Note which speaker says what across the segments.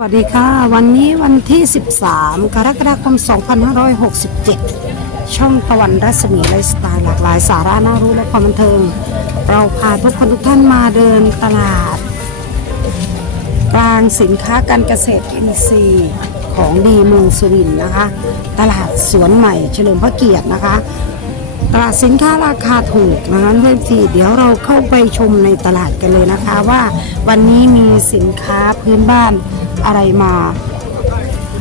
Speaker 1: สวัสดีค่ะ วันนี้วันที่ 13 กรกฎาคม 2567 ช่องตะวันรัศมีไลฟ์สไตล์หลากหลายสาระน่ารู้และความบันเทิง เราพาทุกคนทุกท่านมาเดินตลาดกลางสินค้าการเกษตรอินทรีย์ของดีเมืองสุรินทร์นะคะ ตลาดสวนใหม่เฉลิมพระเกียรตินะคะ ตลาดสินค้าราคาถูกนะคะเพื่อนที่เดี๋ยวเราเข้าไปชมในตลาดกันเลยนะคะว่าวันนี้มีสินค้าพื้นบ้านอะไรมา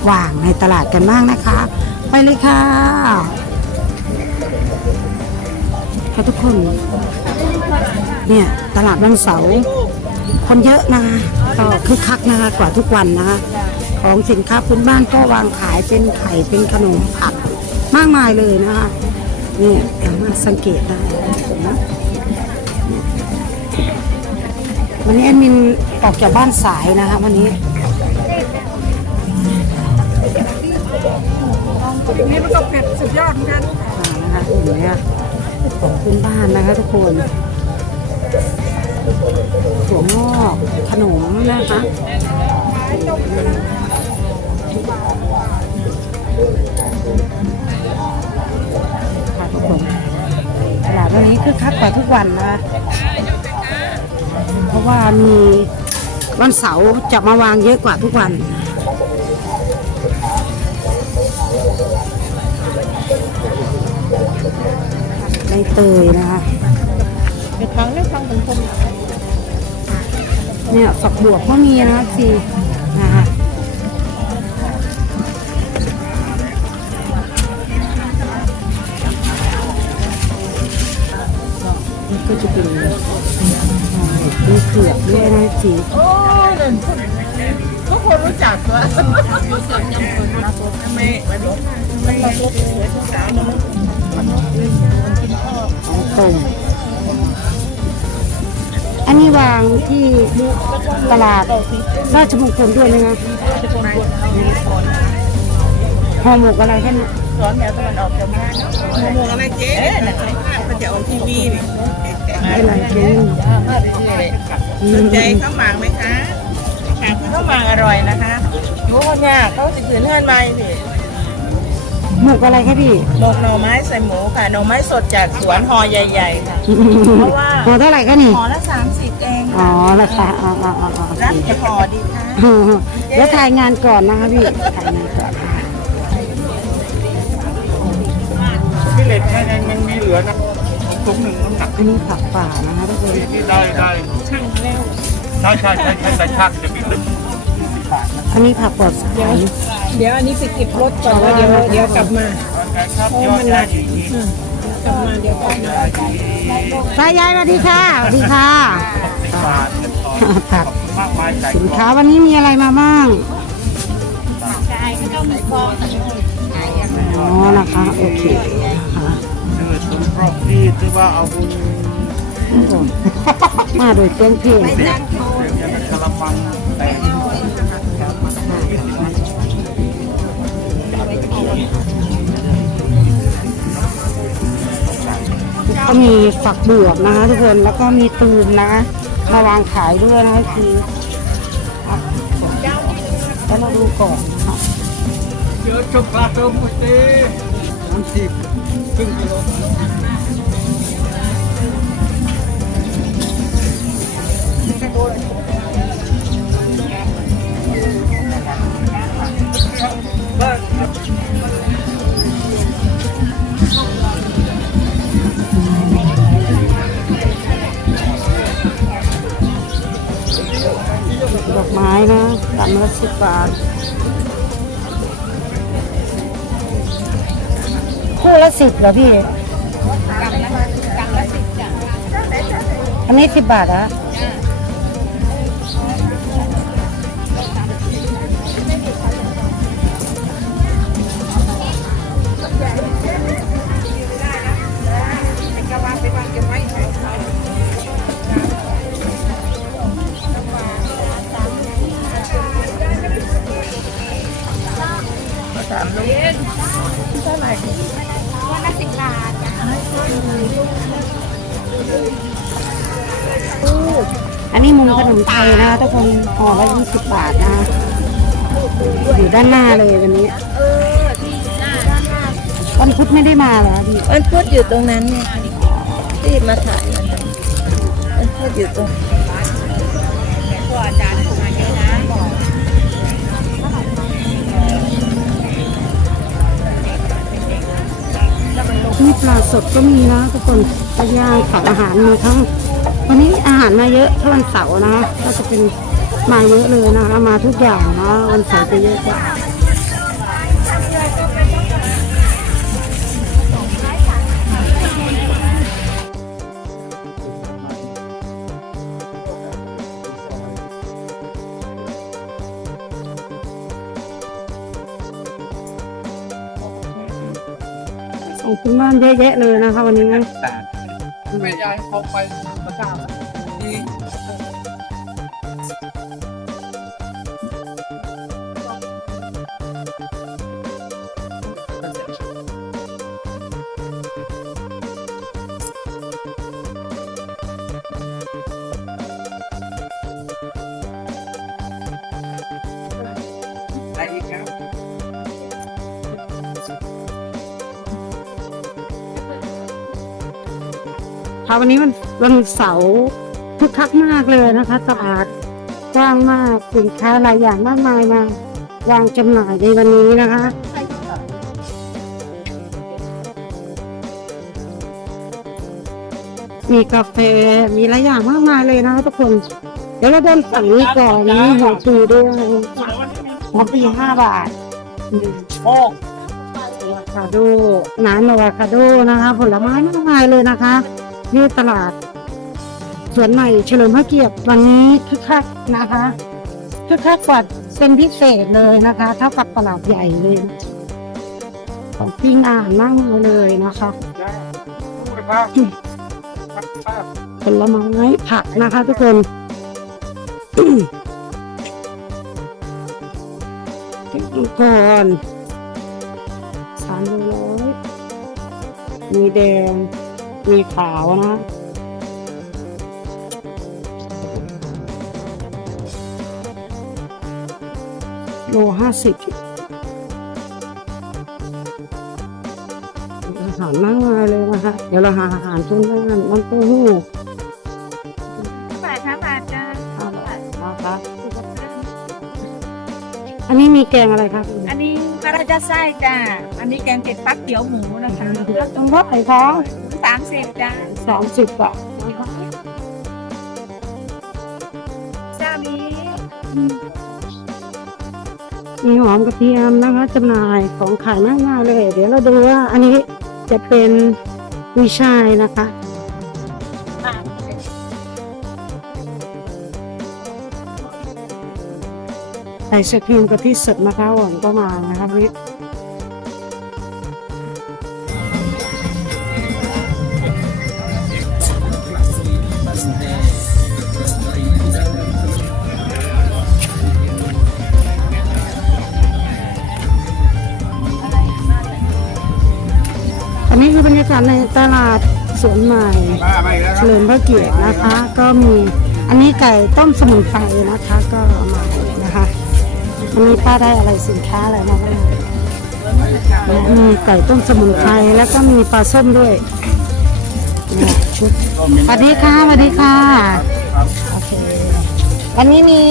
Speaker 1: วางในตลาดกันบ้างนะคะ ไปเลยค่ะค่ะทุกคน เนี่ย ตลาดวันเสาร์คนเยอะนะคะก็คึกคักนะคะกว่าทุกวันนะคะของสินค้าพื้นบ้านก็วางขายเป็นไข่เป็นขนมผักมากมายเลยนะคะนี่ สังเกตได้นะวันนี้แอดมินออกจากบ้านสายนะคะวันนี้
Speaker 2: นี่มันก็เผ็ดสุดยอดเหมือนกัน
Speaker 1: นะคะเห็นไหมคะของพื้นบ้านนะคะทุกคนถั่วงอกขนมนะคะค่ะ ดวันนี้คึกคักกว่าทุกวันนะคะเพราะว่ามีวันเสาร์จะมาวางเยอะกว่าทุกวันในเตยนะคะ
Speaker 2: เดี๋ยวครั้งเรียกครั้งถึงคน
Speaker 1: เนี่ยฝักบวบก็มีนะคะสี ก็จะเป็นมีเผือกด้วยนะสี
Speaker 2: โอ้ยนั่นทุกคนรู้จักว่าไม่ไม่ไม่ทุกสาวนะมัน
Speaker 1: ของตรงอันนี้วางที่ตลาดราชมงคลด้วยนะคะ ห่อหมกอะไรกันเนี่ย
Speaker 2: สอนแถวตะวันออกจากบ้านมองอะไรเจ๊มันจะออกทีวีนี่
Speaker 1: อะไรเป็น
Speaker 2: สนใจข้าวหมากไหมคะค่ะข้าวหมากอร่อยนะคะโอ้เนี่ยเขาจะขืนเฮือนไม้พี่
Speaker 1: หมกอะไรคะพี่
Speaker 2: หมกหน่อไม้ใส่หมูค่ะหน่อไม้สดจากสวนหอใหญ่ๆค่ะเพราะว่า
Speaker 1: ห่อเท่าไหร่คะนี่
Speaker 2: ห่อละสามสิบเอง
Speaker 1: อ๋อ
Speaker 2: ค่ะ
Speaker 1: ราคาอ๋ออ๋ออ๋ออ๋อ
Speaker 2: รับจะห่อดีค่ะ
Speaker 1: เดี๋ยวถ่ายงานก่อนนะคะพี่ถ่ายงานก่อน
Speaker 3: เหล็กแค่นั้นยังมีเหลือนะถุงหนึ่งน้ำหนัก
Speaker 1: อันนี้ผักป่านะคะทุกคน
Speaker 3: ที่ได้ได้ช่างเร็วใช่ใช่ใช่ใช่แต่ช่างจะมีลึก
Speaker 1: อันนี้ผักปลอดสาร
Speaker 2: เดี๋ยวอันนี้ไปเก็บรถก่อนแล้วเดี๋ยวเดี๋ยวกลับมา
Speaker 3: ครับยอดได้ดี
Speaker 2: กลับมาเดี๋ยวกลับมา
Speaker 1: ตายายสวัสดีค่ะสวัสดีค่ะ
Speaker 3: สิบบาทเงินทอง
Speaker 1: ผัก
Speaker 3: มากมายใจ
Speaker 1: สินค้าวันนี้มีอะไรมาบ้างอ๋อนะคะโอเคค่ะ
Speaker 3: คือถุงค รอบที่ที่ว่าเอาบุญ
Speaker 1: มาโดยเครื่องเพลง
Speaker 3: เรียงคาราฟังแต่
Speaker 1: ก็มีฝักบวบนะคะทุกคนแล้วก็มีตูมนะคะมาวางขายด้วยนะคะคือแล้วมาดูก่อน
Speaker 3: เยอะจุกลาเติมหมดตีสามสิบครึ่งกิโล
Speaker 1: ดอกไม้นะกำละสิบบาท คู่ละสิบเหรอพี่ อันนี้สิบบาทเหรอะ อันนี้มุมขนมไทยนะทุกคนห่อละยี่สิบบาทนะอยู่ด้านหน้าเลยวันนี้
Speaker 4: เออที่หน้า
Speaker 1: วันพุธไม่ได้มาเหรอพี่
Speaker 4: มันพูดอยู่ตรงนั้นไงที่มาถ่ายมันพูดอยู่ตรง
Speaker 1: นี่ปลาสดก็มีนะทุกคนปลาย่างกับอาหารมาทั้งวันนี้อาหารมาเยอะถ้าวันเสาร์นะก็จะเป็น มาเยอะเลยนะคะมาทุกอย่างนะวันเสาร์จะเยอะกว่าของคุณบ้านเยอะแยะเลยนะคะวันนี้นะ
Speaker 3: แม่ยายเขาไปประกาศ
Speaker 2: อะไรอีกครับ
Speaker 1: ค่ะวันนี้วันวันเสาร์คึกคักมากเลยนะคะตลาดกว้างมากสินค้าหลายอย่างมากมายมาวางจำหน่ายในวันนี้นะคะมีกาแฟมีหลายอย่างมากมายเลยนะคะทุกคน เดี๋ยวเราเดินฝั่งนี้ก่อนนี่หัวปีด้วย หัวปีห้าบาทอืม
Speaker 3: โอ้
Speaker 1: อะโวคาโดน้ำอะโวคาโดนะคะ ผลไม้มากมายเลยนะคะนี่ตลาดสวนใหม่เฉลิมพระเกียรติวันนี้คึกคักนะคะคึกคักกว่าเป็นพิเศษเลยนะคะเท่ากับตลาดใหญ่เลยของปิ้งอ่านมากมายเลยนะคะ
Speaker 3: พูดภาพภาพ
Speaker 1: ผลไม้ผักนะคะทุกคน ดูก่อนสามร้อยมีแดง มีขาวนะโลห้าสิบอาหารมากมายเลยนะคะเดี๋ยวเราหาอาหารต้นบ้นน้ำเต้าหู้ อันนี้มีแกงอะไรครับ
Speaker 4: อันนี้กระจะไส้จ้า อันนี้แกงเผ็ดฟักเขียวหมูนะคะ
Speaker 1: ตรงรถไหนคะ
Speaker 4: สามสิบจ้า
Speaker 1: สามสิบบาทนะคะ
Speaker 4: จ้ามี
Speaker 1: มีหอมกระเทียมนะคะจำหน่ายของขายมากมายเลย เดี๋ยวเราดูว่าอันนี้จะเป็นกุยช่ายนะคะ ศครีมกะทิสดมะพร้าวอ่อนก็มานะครับนี่อันนี้คือบรรยากาศในตลาดสวนใหม่
Speaker 3: มาไปแล้วค
Speaker 1: เฉ
Speaker 3: รับ
Speaker 1: ลิมพระเกียรตินะคะ ก็มีอันนี้ไก่ต้มสมุนไพรนะคะ ก็มา นะคะอันนี้ป้าได้อะไรสินค้าอะไรมาบ้างมีไก่ต้มสมุนไพรแล้วก็มีปลาส้มด้วยเนี่ยชุดสวัสดีค่ะสวัสดีค่ะโอเควันนี้มี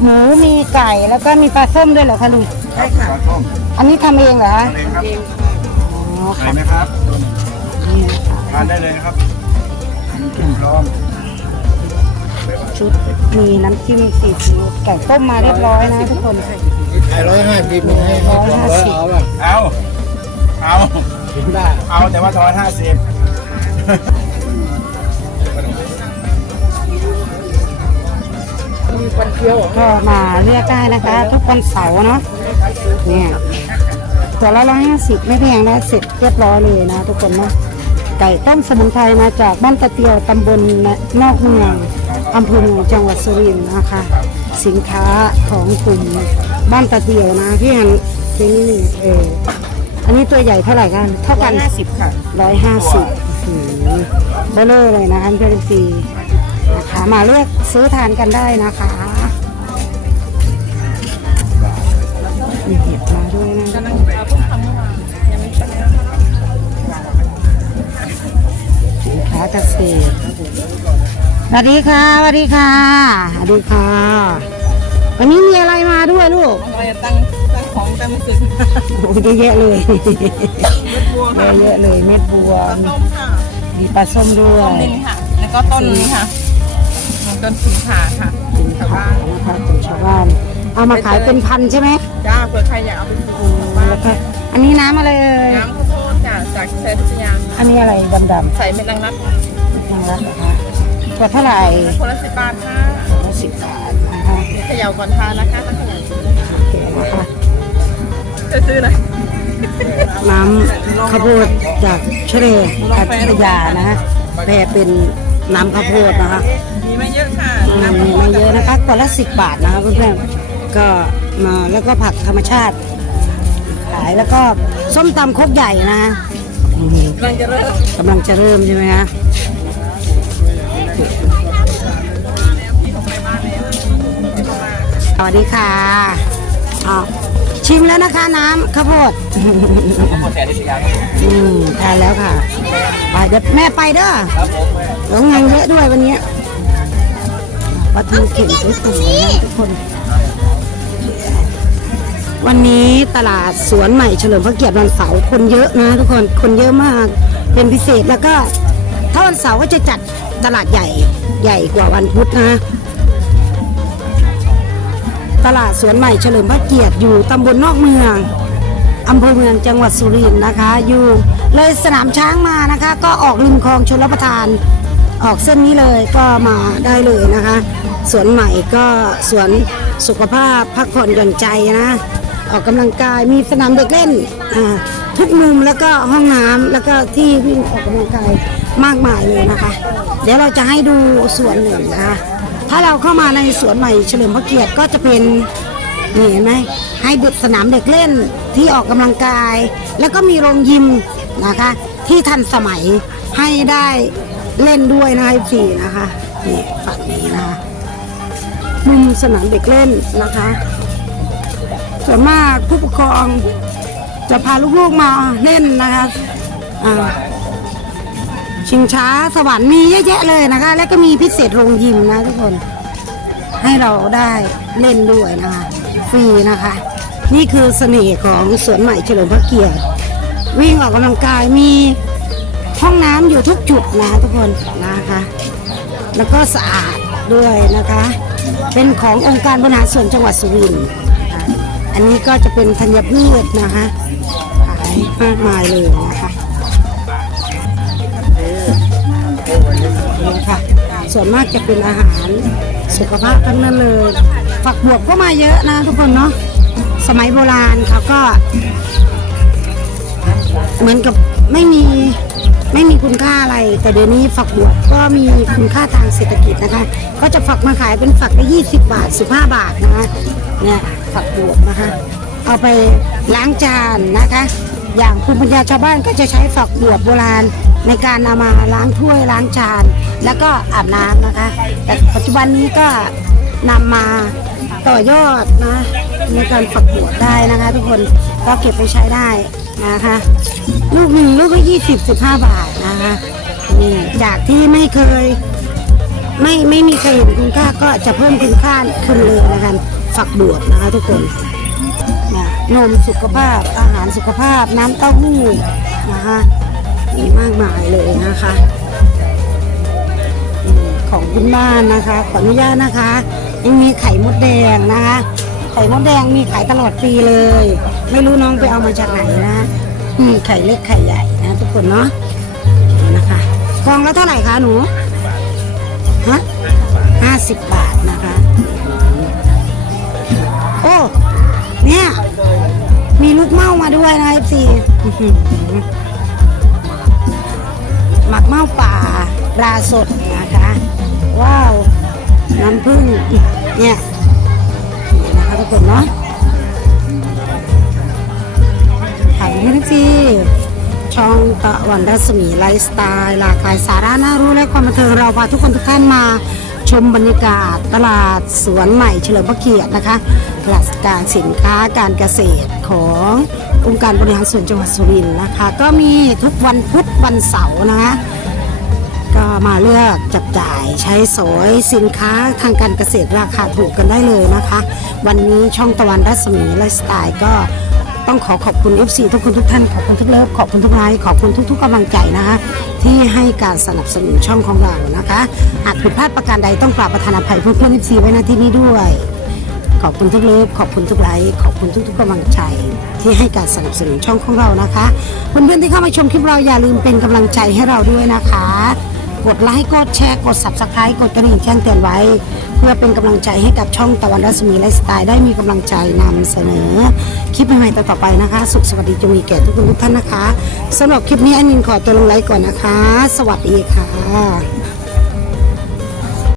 Speaker 1: หมูมีไก่แล้วก็มีปลาส้มด้วยเหรอคะลุง
Speaker 2: ใช่ค่ะ
Speaker 3: ปลาส้ม
Speaker 1: อันนี้ทำเองเหรอคะ
Speaker 3: ทะเลครับ
Speaker 1: อ๋อ
Speaker 3: ใส่
Speaker 1: ค่ะ
Speaker 3: ไหมครับ
Speaker 1: นี่นะคะ
Speaker 3: ทานได้เลยนะครับกินพร้อม
Speaker 1: ชุด มีน้ำจิ้มซีฟู้ดไก่ต้มมาเรียบร้อยนะทุกคน
Speaker 3: ไอ้ร้อยห้าสิบให้
Speaker 1: ร้อยห้าสิบ
Speaker 3: เอาเอา เอากินได้เอาแต่ว่าร้อยห้าสิบ
Speaker 1: ก็มาเลือกได้นะคะ ทุกวันเสาร์เนาะเนี่ยตัวละร้อยห้าสิบไม่แพงนะเสร็จเรียบร้อยเลยนะ ทุกคนเนาะไก่ต้มสมุนไพรมาจากบ้านตะเตียวตำบลนอกเมือง อำเภอเมืองจังหวัดสุรินทร์นะคะ สินค้าของกลุ่มบ้านตะเตียวนะที่อันที่นี่เอออันนี้ตัวใหญ่เท่าไหร่กัน เท่า
Speaker 2: ร้
Speaker 1: กั
Speaker 2: อย
Speaker 1: น
Speaker 2: ห้าสิบค่ะ
Speaker 1: ร้อยห้าสิบเบลเลอร์เลยนะคะเพื่อนซีนะคะมาเลือกซื้อทานกันได้นะคะ
Speaker 3: ร
Speaker 1: มีเห็ดมาด้วยนะ
Speaker 2: กำลังเอาเพิ่งทำเมื่อวานยังไม่ทำ
Speaker 1: สินค้าเกษตร สวัสดีค่ะสวัสดีค่ะสวัสดีค่ะ วันนี้มีอะไรมาด้วยลูก
Speaker 2: เราจะตั้งตั้งของตั้งไม่ถึง
Speaker 1: โอ้ยเยอะแยะเลย
Speaker 2: บัว
Speaker 1: เย
Speaker 2: ค่ะ
Speaker 1: อะเยอะเลยเม็ดบัว
Speaker 2: ต้นต้มค่ะ
Speaker 1: มีปลาส้มด้ว
Speaker 2: ต้
Speaker 1: ย
Speaker 2: นนินค่ะ แล้วก็ต้นนี้ค่ะต้นสิงขาค่ะ
Speaker 1: สินค้านะคะของชาวบ้าน เอามาขายเป็นพันใช่ไหม
Speaker 2: จ้าเผื่อใครอยากเอาไปปลูกทางบ้าน
Speaker 1: แล้วก็อันนี้น้ำอะไรเอ่ย
Speaker 2: น้ำข้าวโพดจ้ะจากเซตุสยาม
Speaker 1: อันนี้อะไรดำ
Speaker 2: ใส่เม็ดลังนัด
Speaker 1: ๆทางรัฐเหรอคะ ตัวเท่าไหร่
Speaker 2: คนละสิบบาทค่ะ
Speaker 1: สิบบาทนะคะ
Speaker 2: เขย่าก่อนทานนะคะต้องเขย่า
Speaker 1: โอเคนะคะ
Speaker 2: จะซื้อเลย
Speaker 1: น้ำข้าวโพดจากเชลอัตยานะฮะแปลเป็นน้ำข้าวโพดนะคะ
Speaker 2: มีไม่เยอะค่ะ
Speaker 1: อืม
Speaker 2: น้ำ
Speaker 1: มี
Speaker 2: ข้าวโพ
Speaker 1: ไม่
Speaker 2: ด
Speaker 1: เยอะนะคะกว่าละสิบบาทนะคะเพื่อนๆก็มาแล้วก็ผักธรรมชาติ ขายแล้วก็ส้มตำครกใหญ่นะฮะอืม
Speaker 2: กำลังจะเริ่ม
Speaker 1: กำลังจะเริ่มใช่ไหมคะ สวัสดีค่ะอ้าวชิมแล้วนะคะน้ำข้าวโพดอืมทานแล้วค่ะ ไปเดี๋ยวแม่ไปเด้อแล้วงานเยอะด้วยวันนี้ปลาทูเข็มสวยๆนะทุกคน วันนี้ตลาดสวนใหม่เฉลิมพระเกียรติวันเสาร์คนเยอะนะทุกคน คนเยอะมาก เป็นพิเศษแล้วก็ ถ้าวันเสาร์ก็จะจัดตลาดใหญ่ใหญ่กว่าวันพุธนะ ตลาดสวนใหม่เฉลิมพระเกียรติอยู่ตำบลนอกเมืองอำเภอเมืองจังหวัดสุรินทร์นะคะ อยู่เลยสนามช้างมานะคะ ก็ออกริมคลองชลประทาน ออกเส้นนี้เลยก็มาได้เลยนะคะ สวนใหม่ก็สวนสุขภาพพักผ่อนหย่อนใจนะ ออกกำลังกายมีสนามเด็กเล่นทุกมุมแล้วก็ห้องน้ำแล้วก็ที่วิ่งออกกำลังกายมากมายเลยนะคะ เดี๋ยวเราจะให้ดูส่วนหนึ่งนะคะ ถ้าเราเข้ามาในสวนใหม่เฉลิมพระเกียรติก็จะเป็นนี่เห็นไหมให้เด็กสนามเด็กเล่นที่ออกกำลังกาย แล้วก็มีโรงยิมนะคะที่ทันสมัยให้ได้เล่นด้วยนะคะสี่นะคะนี่ฝั่งนี้นะคะมุมสนามเด็กเล่นนะคะ ส่วนมากผู้ปกครองจะพาลูกๆมาเล่นนะคะอ่า ชิงช้าสวรรค์มีเยอะแยะเลยนะคะ แล้วก็มีพิเศษโรงยิมนะทุกคน ให้เราได้เล่นด้วยนะคะ ฟรีนะคะ นี่คือเสน่ห์ของสวนใหม่เฉลิมพระเกียรติ วิ่งออกกำลังกายมีห้องน้ำอยู่ทุกจุดนะทุกคนนะคะ แล้วก็สะอาดด้วยนะคะ เป็นขององค์การบริหารส่วนจังหวัดสุรินทร์อันนี้ก็จะเป็นธัญพืชนะคะขายมากมายเลยนะ ส่วนมากจะเป็นอาหารสุขภาพทั้งนั้นเลย ฝักบวบก็มาเยอะนะทุกคนเนาะ สมัยโบราณเขาก็ เหมือนกับไม่มีไม่มีคุณค่าอะไร แต่เดี๋ยวนี้ฝักบวบก็มีคุณค่าทางเศรษฐกิจนะคะ ก็จะฝักมาขายเป็นฝักละ20บบาท15บาทนะคะ เนี่ยฝักบวบนะคะ เอาไปล้างจานนะคะ อย่างภูมิปัญญาชาวบ้านก็จะใช้ฝักบวบโบราณในการเอามาล้างถ้วยล้างจาน แล้วก็อาบน้ำนะคะ แต่ปัจจุบันนี้ก็นำมาต่อยอดนะในการฝักบัวได้นะคะ ทุกคนก็เก็บไปใช้ได้นะคะ ลูกหนึ่งลูกก็ยี่สิบสิบห้าบาทนะคะนี่จากที่ไม่เคย ไม่ไม่มีใครเห็นคุณค่าก็จะเพิ่มคุณค่าขึ้นเลยนะคะฝักบวบนะคะ ทุกคนนี่นมสุขภาพอาหารสุขภาพน้ำเต้าหู้นะคะมีมากมายเลยนะคะ ของคุณบ้านนะคะ ขออนุญาตนะคะ ยังมีไข่มดแดงนะคะ ไข่มดแดงมีขายตลอดปีเลย ไม่รู้น้องไปเอามาจากไหนนะอืมไข่เล็กไข่ใหญ่นะทุกคนเนาะนะคะกองละเท่าไหร่คะหนูฮะห้าสิบบาทนะคะ โอ้เนี่ยมีลูกเมามาด้วยนะเอฟซีหมักเมาป่าราสดนะคะ ว้าว น้ำผึ้งเนี่ยนะคะทุกคนเนาะถ่ายให้ทุกทีช่องตะวันรัศมีไลฟ์สไตล์หลากหลายสาระน่ารู้และความบันเทิงเราพาทุกคนทุกท่านมาชมบรรยากาศตลาดสวนใหม่เฉลิมพระเกียรตินะคะตลาดการสินค้าการเกษตรขององค์การบริหารส่วนจังหวัดสุรินทร์นะคะ ก็มีทุกวันพุธวันเสาร์นะคะ มาเลือกจับจ่ายใช้สอยสินค้าทางการเกษตรราคาถูกกันได้เลยนะคะ วันนี้ช่องตะวันรัศมีไลฟ์สไตล์ก็ต้องขอขอบคุณ FC ทุกคนทุกท่านขอบคุณทุกเลิฟขอบคุณทุกไลค์ขอบคุณทุก ๆกำลังใจนะคะ ที่ให้การสนับสนุนช่องของเรานะคะหากผิดพลาดประการใดต้องกราบประธานอภัยเพื่อนๆ FC ไว้ณที่นี้ด้วย ขอบคุณทุกเลิฟขอบคุณทุกไลค์ขอบคุณทุกๆกำลังใจที่ให้การสนับสนุนช่องของเรานะคะเพื่อนๆที่เข้ามาชมคลิปเราอย่าลืมเป็นกำลังใจให้เราด้วยนะคะ กดไลค์กดแชร์กด subscribe กดกระดิ่งแจ้งเตือนไว้ เพื่อเป็นกำลังใจให้กับช่องตะวันรัศมีไลฟ์สไตล์ได้มีกำลังใจนำเสนอ คลิปใหม่ๆต่อๆไปนะคะ สุขสวัสดีจงมีแก่ทุกคนทุกท่านนะคะสำหรับคลิปนี้แอดมินขอตัวลงไลค์ก่อนนะคะ สวัสดีค่ะ